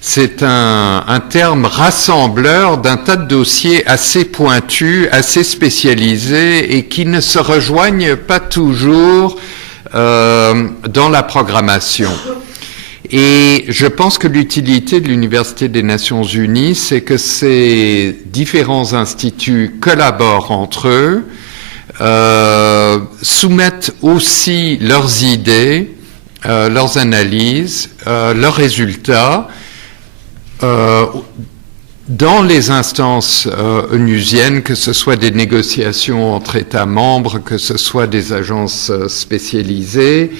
C'est un terme rassembleur d'un tas de dossiers assez pointus, assez spécialisés et qui ne se rejoignent pas toujours dans la programmation. Et je pense que l'utilité de l'Université des Nations Unies, c'est que ces différents instituts collaborent entre eux, soumettent aussi leurs idées, leurs analyses, leurs résultats dans les instances onusiennes, que ce soit des négociations entre États membres, que ce soit des agences spécialisées,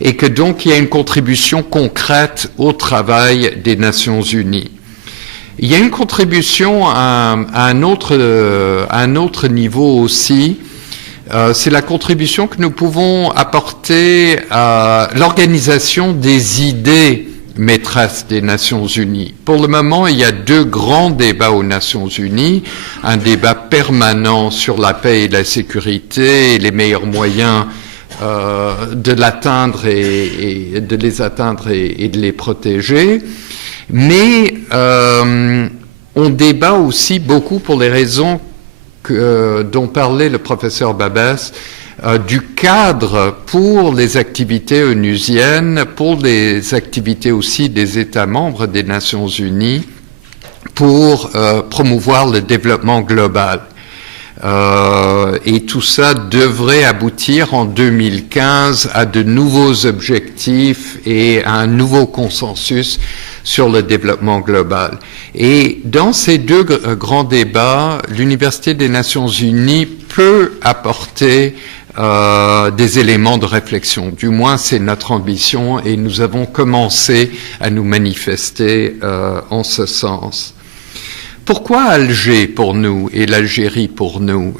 et que donc il y a une contribution concrète au travail des Nations Unies. Il y a une contribution à un autre niveau aussi. C'est la contribution que nous pouvons apporter à l'organisation des idées maîtresses des Nations Unies. Pour le moment, il y a deux grands débats aux Nations Unies. Un débat permanent sur la paix et la sécurité et les meilleurs moyens de l'atteindre et de les atteindre et de les protéger. Mais on débat aussi beaucoup pour les raisons dont parlait le professeur Babès, du cadre pour les activités onusiennes, pour les activités aussi des États membres des Nations Unies, pour promouvoir le développement global. Et tout ça devrait aboutir en 2015 à de nouveaux objectifs et à un nouveau consensus sur le développement global. Et dans ces deux grands débats, l'Université des Nations Unies peut apporter des éléments de réflexion. Du moins, c'est notre ambition et nous avons commencé à nous manifester en ce sens. Pourquoi Alger pour nous et l'Algérie pour nous?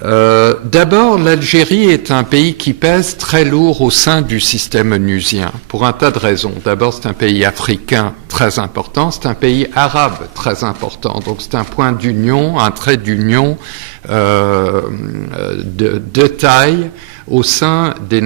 D'abord, l'Algérie est un pays qui pèse très lourd au sein du système onusien, pour un tas de raisons. D'abord, c'est un pays africain très important, c'est un pays arabe très important, donc c'est un point d'union, un trait d'union de taille au sein des